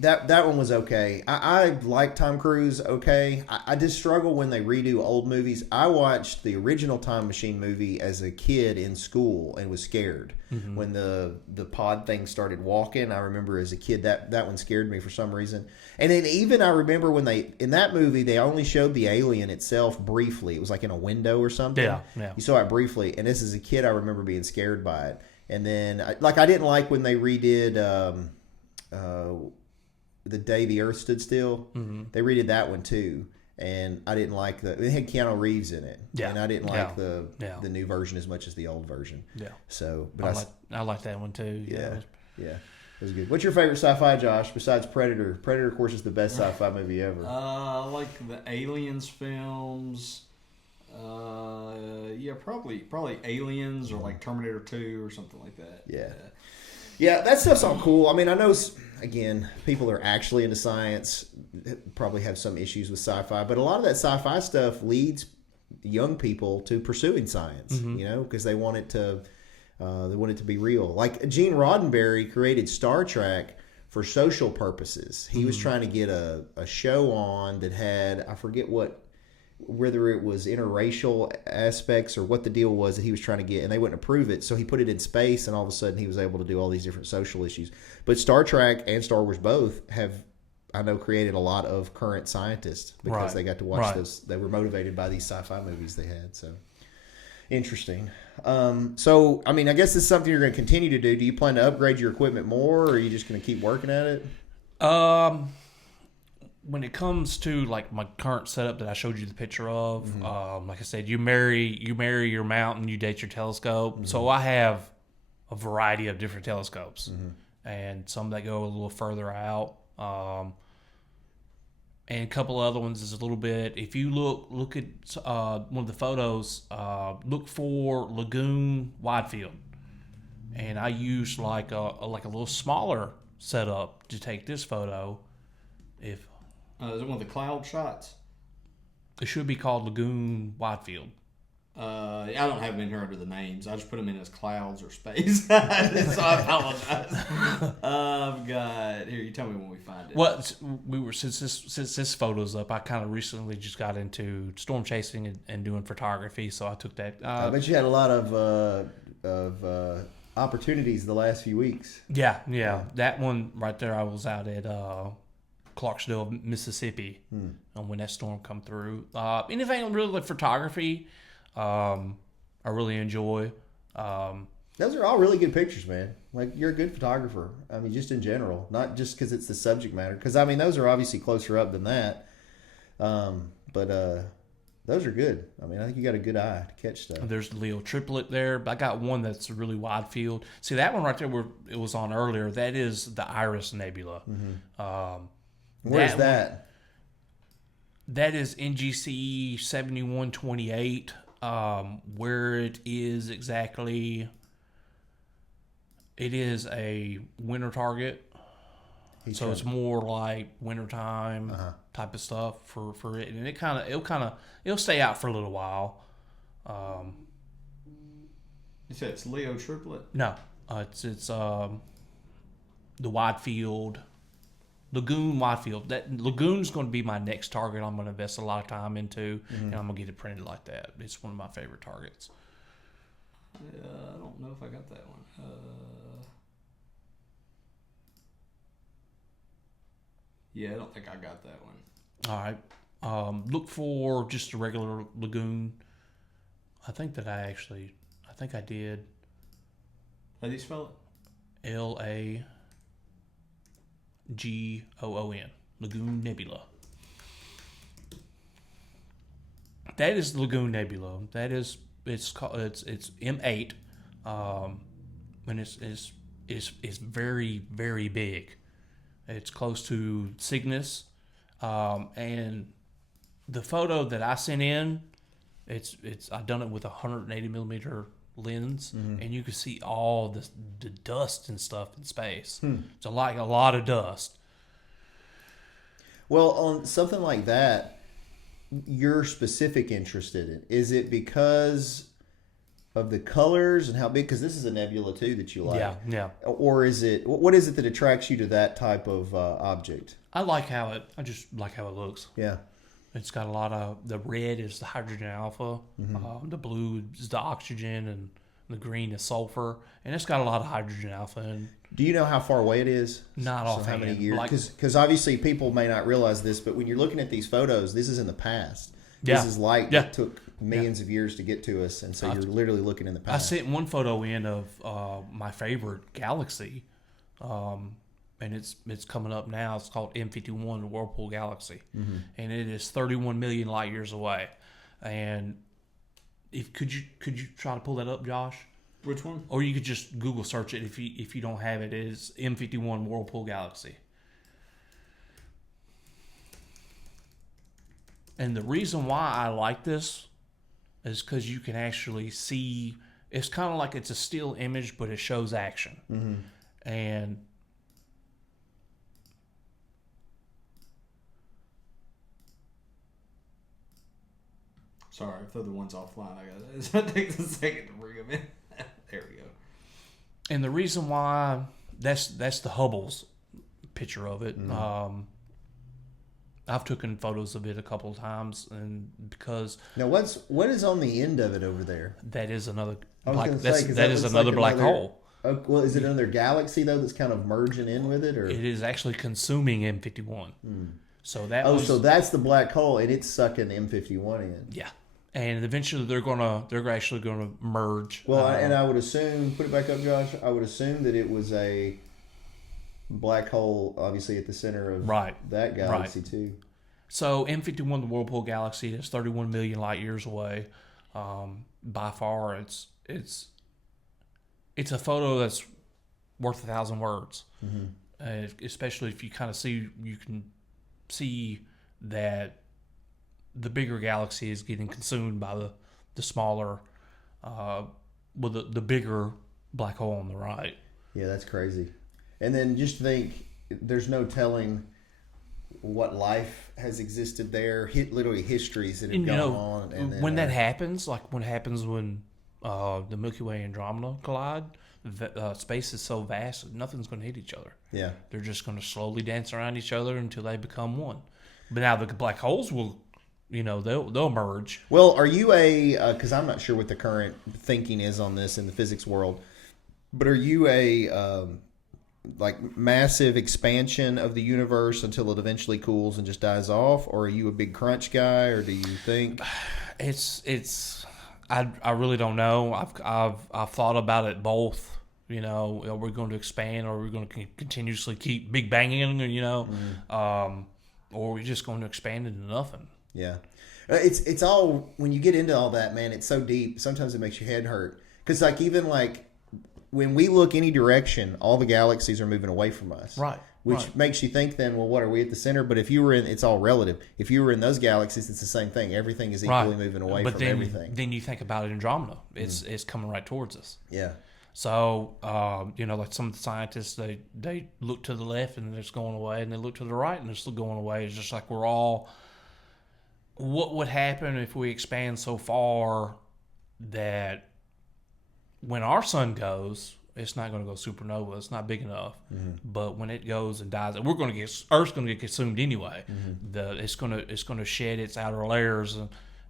that one was okay. I like Tom Cruise okay. I just struggle when they redo old movies. I watched the original Time Machine movie as a kid in school and was scared when the pod thing started walking. I remember as a kid that one scared me for some reason. And then even I remember when in that movie they only showed the alien itself briefly. It was like in a window or something. Yeah. You saw it briefly, and this as a kid I remember being scared by it. And then I didn't like when they redid The Day the Earth Stood Still. They redid that one too, and I didn't like it had Keanu Reeves in it, and I didn't like the new version as much as the old version. Yeah. So, but I like that one too. Yeah. It was good. What's your favorite sci-fi, Josh, besides Predator? Predator, of course, is the best sci-fi movie ever. I like the Aliens films. Yeah, probably Aliens or like Terminator 2 or something like that. Yeah, that stuff's all cool. I mean, I know, again, people are actually into science, probably have some issues with sci-fi, but a lot of that sci-fi stuff leads young people to pursuing science, because they want it to be real. Like Gene Roddenberry created Star Trek for social purposes. He was trying to get a show on that had, I forget whether it was interracial aspects or what the deal was that he was trying to get, and they wouldn't approve it, so he put it in space, and all of a sudden he was able to do all these different social issues. But Star Trek and Star Wars both have, I know, created a lot of current scientists because they got to watch those. They were motivated by these sci-fi movies they had. So interesting. So I mean, I guess this is something you're going to continue to do. Do you plan to upgrade your equipment more, or are you just going to keep working at it? When it comes to like my current setup that I showed you the picture of, like I said, you marry your mount and you date your telescope. So I have a variety of different telescopes, and some that go a little further out, and a couple other ones is a little bit. If you look at one of the photos, look for Lagoon wide field, and I used like a little smaller setup to take this photo. Is it one of the cloud shots? It should be called Lagoon Widefield. I don't have them in here under the names. I just put them in as clouds or space. So I apologize. I've got here. You tell me when we find it. Well, since this photo's up, I kind of recently just got into storm chasing and doing photography, so I took that. I bet you had a lot of opportunities the last few weeks. Yeah. That one right there, I was out at Clarksville, Mississippi, when that storm come through. Anything really like photography, I really enjoy. Those are all really good pictures, man. Like, you're a good photographer. I mean, just in general, not just because it's the subject matter. Because I mean, those are obviously closer up than that. But those are good. I mean, I think you got a good eye to catch stuff. There's Leo triplet there, but I got one that's a really wide field. See, that one right there where it was on earlier, that is the Iris Nebula. Where's that? That is NGC 7128. Where it is exactly, it is a winter target. So it's more like wintertime type of stuff for it, and it'll stay out for a little while. You said it's Leo triplet? No, it's the wide field. Lagoon wide field. That Lagoon's going to be my next target. I'm going to invest a lot of time into, and I'm going to get it printed like that. It's one of my favorite targets. I don't know if I got that one. Yeah, I don't think I got that one. All right. Look for just a regular Lagoon. I think I did. How do you spell it? LAGOON. Lagoon Nebula. That is Lagoon Nebula. That is it's M8, and it's very, very big. It's close to Cygnus, and the photo that I sent in, I've done it with a 180 millimeter lens, and you can see all the dust and stuff in space. It's a lot of dust. Well, on something like that, you're specific interested in. Is it because of the colors and how big? Because this is a nebula too that you like. Yeah. Or is it? What is it that attracts you to that type of object? I just like how it looks. Yeah. It's got a lot of, the red is the hydrogen alpha, the blue is the oxygen, and the green is sulfur, and it's got a lot of hydrogen alpha in. Do you know how far away it is? Not so offhand. How many years? Because obviously people may not realize this, but when you're looking at these photos, this is in the past. This is light that took millions of years to get to us, and so you're literally looking in the past. I sent one photo in of my favorite galaxy, and it's coming up now. It's called M51, the Whirlpool Galaxy, and it is 31 million light years away. And could you try to pull that up, Josh? Which one? Or you could just Google search it if you don't have it. It is M51 Whirlpool Galaxy. And the reason why I like this is because you can actually see. It's kind of like it's a still image, but it shows action. And sorry, if they're the ones offline, it takes a second to bring them in. There we go. And the reason why that's the Hubble's picture of it. I've taken photos of it a couple of times, and because now what is on the end of it over there? that is another black. that is another black hole. Well, is it another galaxy though that's kind of merging in with it, or It is actually consuming M51. So that so that's the black hole, and it's sucking M51 in. yeah. And eventually they're actually gonna merge. Well, and I would assume, put it back up, Josh. I would assume that it was a black hole, obviously at the center of that galaxy too. So M51, the Whirlpool Galaxy, is 31 million light years away. By far, it's a photo that's worth 1,000 words. Especially if you kind of you can see that the bigger galaxy is getting consumed by the smaller, the bigger black hole on the right. Yeah, that's crazy. And then just think, there's no telling what life has existed there. Literally histories that have gone on. And then, when that happens, like when the Milky Way and Andromeda collide, space is so vast, nothing's going to hit each other. Yeah, they're just going to slowly dance around each other until they become one. But now the black holes will. They'll merge. Well, are you because I'm not sure what the current thinking is on this in the physics world, but are you like massive expansion of the universe until it eventually cools and just dies off, or are you a big crunch guy, or do you think I really don't know. I've thought about it both. Are we going to expand, or are we going to continuously keep big banging? Or are we just going to expand into nothing? Yeah, it's all, when you get into all that, man, it's so deep. Sometimes it makes your head hurt, because even when we look any direction, all the galaxies are moving away from us, right? Which makes you think, then, well, what are we at the center? But if you were it's all relative. If you were in those galaxies, it's the same thing. Everything is equally moving away from everything. Then you think about Andromeda. It's coming right towards us. Yeah. So, like some of the scientists, they look to the left and it's going away, and they look to the right and it's still going away. It's just like we're all. What would happen if we expand so far that when our sun goes, it's not going to go supernova. It's not big enough. But when it goes and dies, Earth's going to get consumed anyway. It's going to shed its outer layers,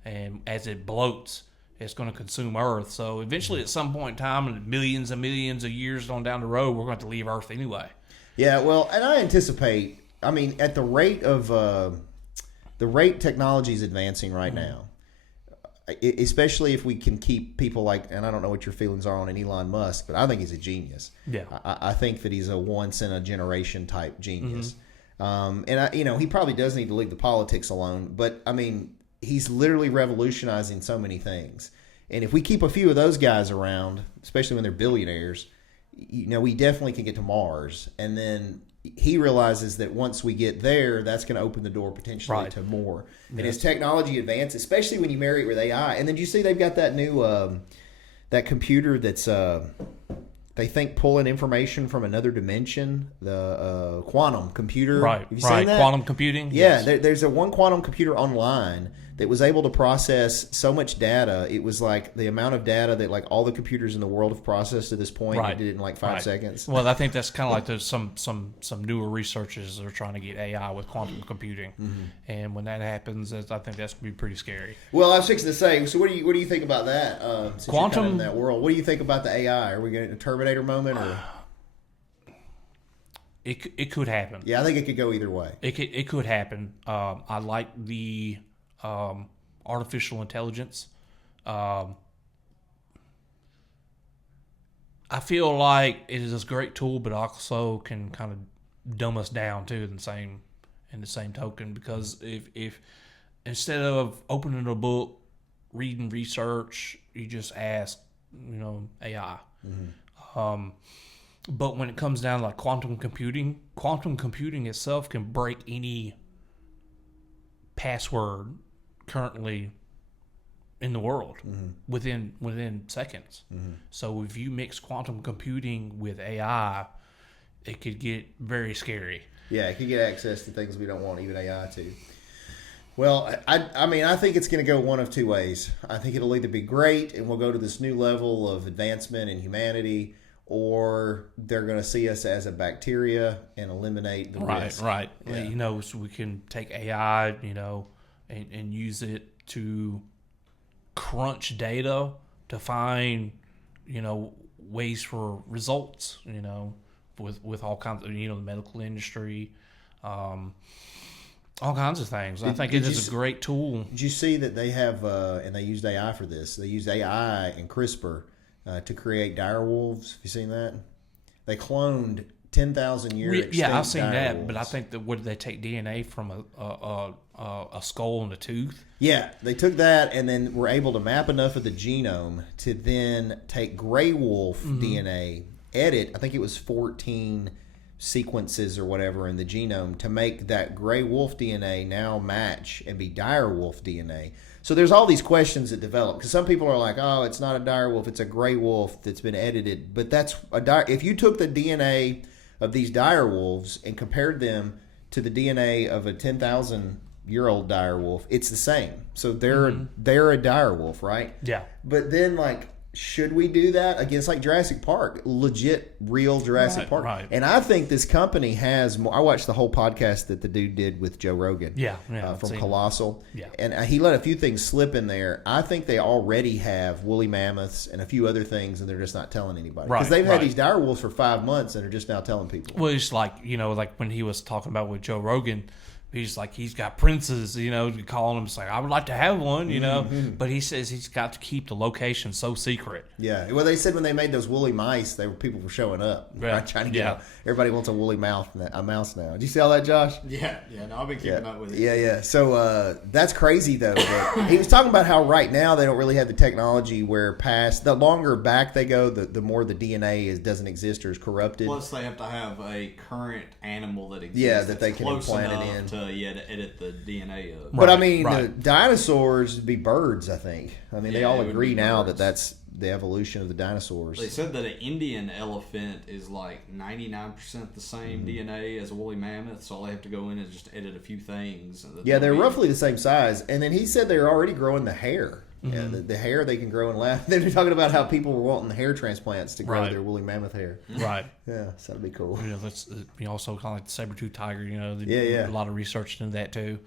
and as it bloats, it's going to consume Earth. So eventually, at some point in time, and millions and millions of years on down the road, we're going to have to leave Earth anyway. Yeah, well, and I anticipate. I mean, at the rate of technology is advancing right now, especially if we can keep people like, and I don't know what your feelings are on an Elon Musk, but I think he's a genius. Yeah, I think that he's a once in a generation type genius. And he probably does need to leave the politics alone, but I mean, he's literally revolutionizing so many things. And if we keep a few of those guys around, especially when they're billionaires, we definitely can get to Mars. And then he realizes that once we get there, that's going to open the door potentially to more. And as technology advances, especially when you marry it with AI, and then you see they've got that new that computer that's they think pulling information from another dimension, the quantum computer. Right, Have you right. seen that? Quantum computing. Yeah, Yes. there's a one quantum computer online that was able to process so much data. It was like the amount of data that like all the computers in the world have processed to this point. Right. It did it in like 5 Right. seconds. Well, I think that's kind of like there's some newer researchers that are trying to get AI with quantum computing, and when that happens, I think that's gonna be pretty scary. Well, I was fixing to say. So, what do you think about that? Since you're kind of Quantum- in that world. What do you think about the AI? Are we getting a Terminator moment? Or It could happen. yeah, I think it could go either way. It could happen. I like the artificial intelligence. I feel like it is a great tool, but also can kind of dumb us down too in the same token. Because if instead of opening a book, reading research, you just ask, AI. But when it comes down to like quantum computing itself can break any password currently in the world within seconds. So if you mix quantum computing with AI, it could get very scary. Yeah, it could get access to things we don't want even AI to. Well, I mean, I think it's going to go one of two ways. I think it'll either be great and we'll go to this new level of advancement in humanity, or they're going to see us as a bacteria and eliminate the risk. Right. Yeah. So we can take AI, and use it to crunch data to find, ways for results, with all kinds of, the medical industry, all kinds of things. I think it is a great tool. Did you see that they have, and they used AI for this, they used AI and CRISPR to create dire wolves? Have you seen that? They cloned 10,000 year extinct Yeah, I've seen dire that, wolves. but I think that did they take DNA from a skull and a tooth? Yeah, they took that and then were able to map enough of the genome to then take gray wolf DNA, edit, I think it was 14 sequences or whatever in the genome to make that gray wolf DNA now match and be dire wolf DNA. So there's all these questions that develop because some people are like, oh, it's not a dire wolf, it's a gray wolf that's been edited. But that's if you took the DNA of these dire wolves and compared them to the DNA of a 10,000-year-old dire wolf, it's the same. So they're a dire wolf, right? Yeah. But then, like, should we do that against like Jurassic Park, legit, real Jurassic Park? Right. And I think this company has more. I watched the whole podcast that the dude did with Joe Rogan, I've from seen Colossal, Yeah. and he let a few things slip in there. I think they already have woolly mammoths and a few other things, and they're just not telling anybody because Right, they've had right. these dire wolves for 5 months and are just now telling people. Well, it's like, like when he was talking about with Joe Rogan, he's like, he's got princes, calling him. It's like, I would like to have one, but he says he's got to keep the location so secret. Yeah, well, they said when they made those woolly mice, people were showing up, Yeah. right, trying to get out. Everybody wants a woolly mouse now. Did you see all that, Josh? Yeah, no, I've been keeping up with it. Yeah. So that's crazy, though. But he was talking about how right now they don't really have the technology where the longer back they go, the more the DNA doesn't exist or is corrupted. Plus, they have to have a current animal that exists. Yeah, that that's they can close implant it enough in. to edit the DNA of. But I Right, mean, right. the dinosaurs would be birds, I think. I mean, they Yeah, all it would agree be now that birds. that's the evolution of the dinosaurs. They said that an Indian elephant is like 99% the same DNA as a woolly mammoth, so all they have to go in is just edit a few things. And Yeah, they're they'll be- roughly the same size. And then he said they're already growing the hair. Yeah, the hair they can grow and laugh. They've been talking about how people were wanting hair transplants to grow Right. their woolly mammoth hair. Right. Yeah, so that'd be cool. That's also kind of like the saber-tooth tiger, Yeah. a lot of research into that too.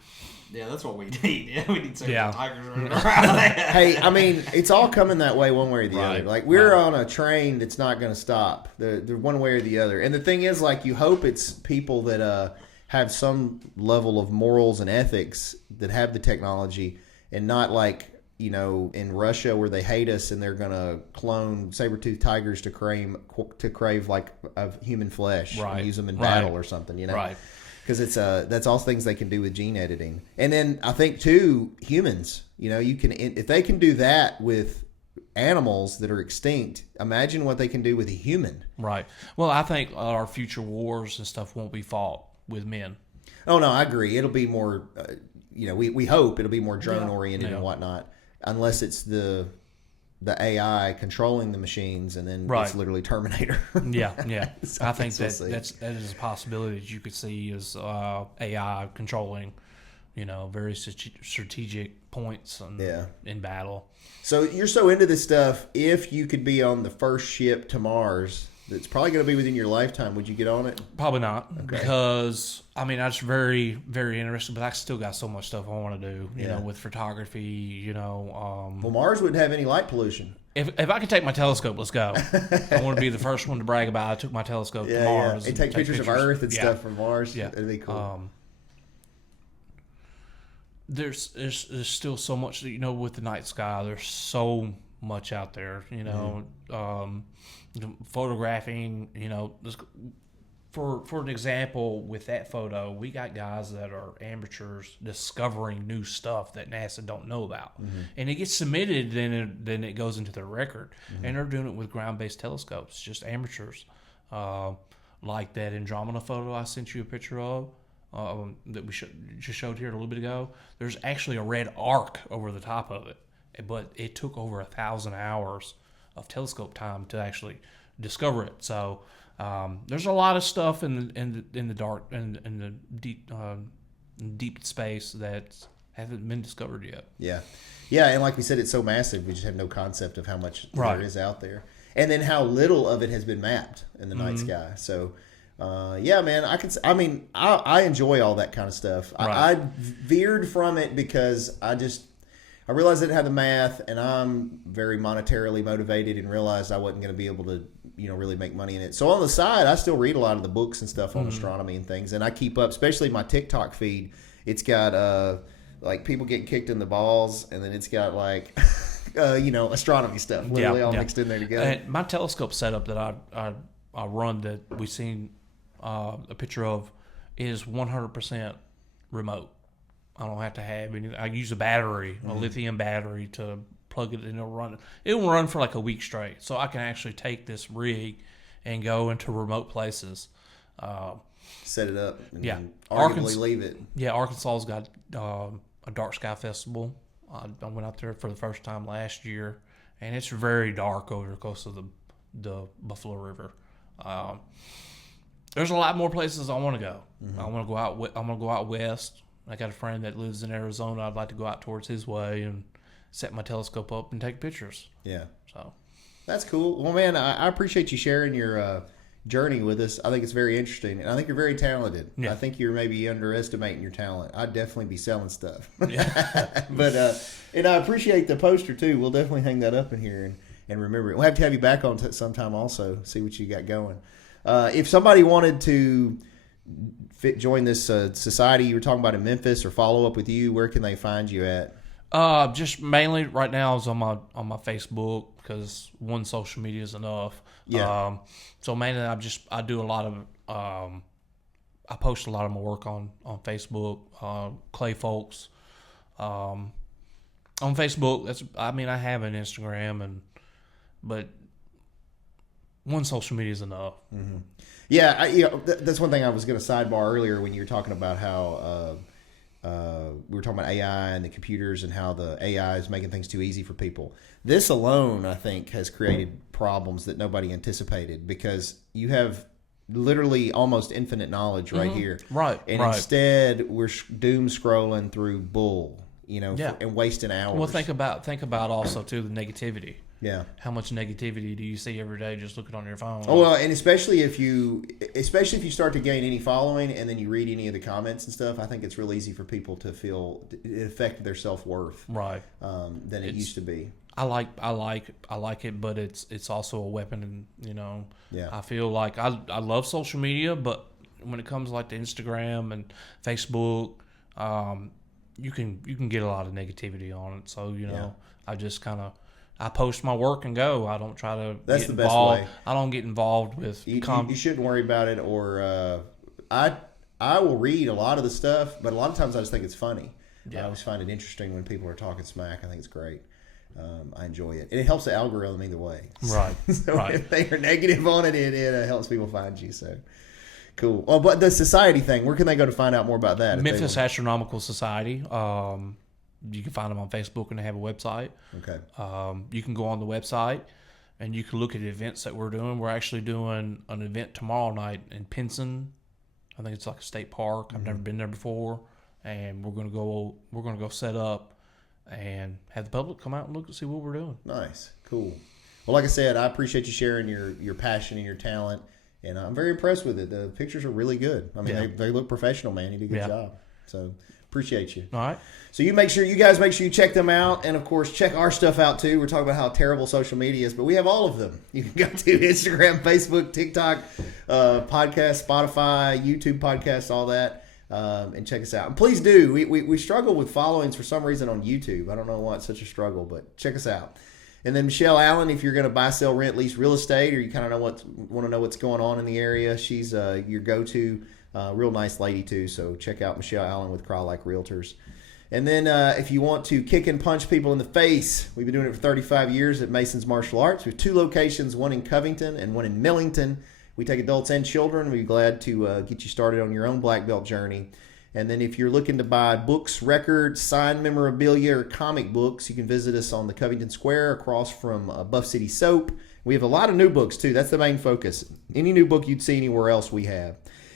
Yeah, that's what we need. Yeah, we need some Yeah. tigers running around. Hey, I mean, it's all coming that way one way or the Right, other. Like, we're right. on a train that's not going to stop. They're one way or the other. And the thing is, like, you hope it's people that have some level of morals and ethics that have the technology and not like, in Russia where they hate us and they're going to clone saber-toothed tigers to crave like of human flesh Right, and use them in right. battle or something, Right. Because it's that's all things they can do with gene editing. And then I think too, humans, you can, if they can do that with animals that are extinct, imagine what they can do with a human. Right. Well, I think our future wars and stuff won't be fought with men. Oh no, I agree. It'll be more, we hope it'll be more drone oriented Yeah. and whatnot, unless it's the the AI controlling the machines, and then Right. it's literally Terminator. Yeah. So I think we'll that see. that is a possibility that you could see is AI controlling, very strategic points in battle. So you're so into this stuff. If you could be on the first ship to Mars, that's probably going to be within your lifetime. Would you get on it? Probably not, because I was very, very interested, but I still got so much stuff I want to do. Yeah. With photography. Well, Mars wouldn't have any light pollution. If I could take my telescope, let's go. I want to be the first one to brag about I took my telescope to Mars. And take pictures of Earth and stuff from Mars. Yeah, That'd be cool. There's still so much, with the night sky. There's so much out there, photographing, for an example, with that photo, we got guys that are amateurs discovering new stuff that NASA don't know about, and it gets submitted, then it goes into their record, and they're doing it with ground-based telescopes, just amateurs, like that Andromeda photo I sent you a picture of. That we just showed here a little bit ago. There's actually a red arc over the top of it, but it took over 1,000 hours of telescope time to actually discover it. So there's a lot of stuff in the dark in the deep space that hasn't been discovered yet. Yeah, and like we said, it's so massive. We just have no concept of how much Right. there is out there, and then how little of it has been mapped in the night sky. So. Yeah, man, I enjoy all that kind of stuff. Right. I veered from it because I realized I didn't have the math, and I'm very monetarily motivated, and realized I wasn't going to be able to, really make money in it. So on the side, I still read a lot of the books and stuff on astronomy and things, and I keep up, especially my TikTok feed. It's got like people getting kicked in the balls, and then it's got like astronomy stuff literally all mixed in there together. And my telescope setup that I run, that we seen a picture of, is 100% remote. I don't have to have any. I use a battery, a lithium battery, to plug it in. It will run for like a week straight. So I can actually take this rig and go into remote places. Set it up and arguably Arkansas, leave it. Yeah, Arkansas's got a dark sky festival. I went out there for the first time last year, and it's very dark over the coast of the Buffalo River. There's a lot more places I want to go. I want to go out. I'm gonna go out west. I got a friend that lives in Arizona. I'd like to go out towards his way and set my telescope up and take pictures. Yeah. So that's cool. Well, man, I appreciate you sharing your journey with us. I think it's very interesting, and I think you're very talented. Yeah. I think you're maybe underestimating your talent. I'd definitely be selling stuff. Yeah. But and I appreciate the poster too. We'll definitely hang that up in here and remember it. We'll have to have you back on sometime also. See what you got going. If somebody wanted to join this society you were talking about in Memphis, or follow up with you, where can they find you at? Just mainly right now is on my Facebook, because one social media is enough. Yeah. So mainly I do a lot of I post a lot of my work on Facebook. Clay Fowlkes. On Facebook, I have an Instagram, but one social media is enough. Mm-hmm. Yeah, that's one thing I was going to sidebar earlier when you were talking about how we were talking about AI and the computers, and how the AI is making things too easy for people. This alone, I think, has created problems that nobody anticipated, because you have literally almost infinite knowledge right here. Right. And instead, we're doom scrolling through bull, and wasting hours. Well, think about also too the negativity. Yeah. How much negativity do you see every day just looking on your phone? Oh, well, and especially if you start to gain any following, and then you read any of the comments and stuff, I think it's real easy for people to feel it affected their self-worth. Right. Than it used to be. I like it, but it's also a weapon, and Yeah. I feel like I love social media, but when it comes like to Instagram and Facebook, you can get a lot of negativity on it. So I just kind of I post my work and go. I don't try to. That's get the best involved. way. I don't get involved with. You shouldn't worry about it. Or I will read a lot of the stuff, but a lot of times I just think it's funny. Yeah. I always find it interesting when people are talking smack. I think it's great. I enjoy it, and it helps the algorithm either way. Right. So right. if they are negative on it, it helps people find you. So cool. Well, but the society thing, where can they go to find out more about that? Memphis Astronomical Society. You can find them on Facebook, and they have a website. Okay. You can go on the website, and you can look at the events that we're doing. We're actually doing an event tomorrow night in Pinson. I think it's like a state park. I've never been there before, and we're gonna go set up and have the public come out and look to see what we're doing. Nice, cool. Well, like I said, I appreciate you sharing your passion and your talent, and I'm very impressed with it. The pictures are really good. I mean, they look professional, man. You did a good job. So appreciate you. All right. So you guys make sure you check them out, and of course check our stuff out too. We're talking about how terrible social media is, but we have all of them. You can go to Instagram, Facebook, TikTok, podcast, Spotify, YouTube podcasts, all that, and check us out. And please do. We struggle with followings for some reason on YouTube. I don't know why it's such a struggle, but check us out. And then Michelle Allen, if you're going to buy, sell, rent, lease real estate, or you kind of want to know what's going on in the area, she's your go-to. Real nice lady too. So check out Michelle Allen with Cry Like Realtors. And then if you want to kick and punch people in the face, we've been doing it for 35 years at Mason's Martial Arts. We have 2 locations, one in Covington and one in Millington. We take adults and children. We're glad to get you started on your own black belt journey. And then if you're looking to buy books, records, signed memorabilia, or comic books, you can visit us on the Covington Square across from Buff City Soap. We have a lot of new books too. That's the main focus. Any new book you'd see anywhere else, we have.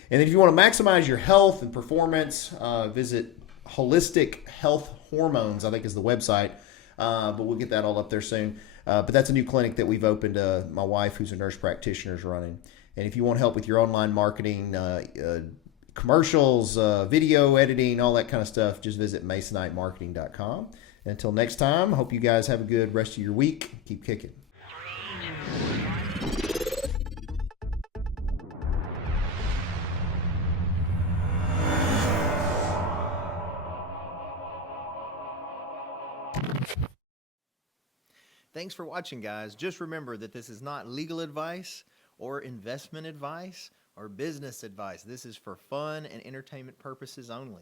And if you want to maximize your health and performance, visit Holistic Health Hormones, I think is the website. But we'll get that all up there soon. But that's a new clinic that we've opened. My wife, who's a nurse practitioner, is running. And if you want help with your online marketing, commercials, video editing, all that kind of stuff, just visit masonitemarketing.com. And until next time, I hope you guys have a good rest of your week. Keep kicking. Thanks for watching, guys. Just remember that this is not legal advice or investment advice or business advice. This is for fun and entertainment purposes only.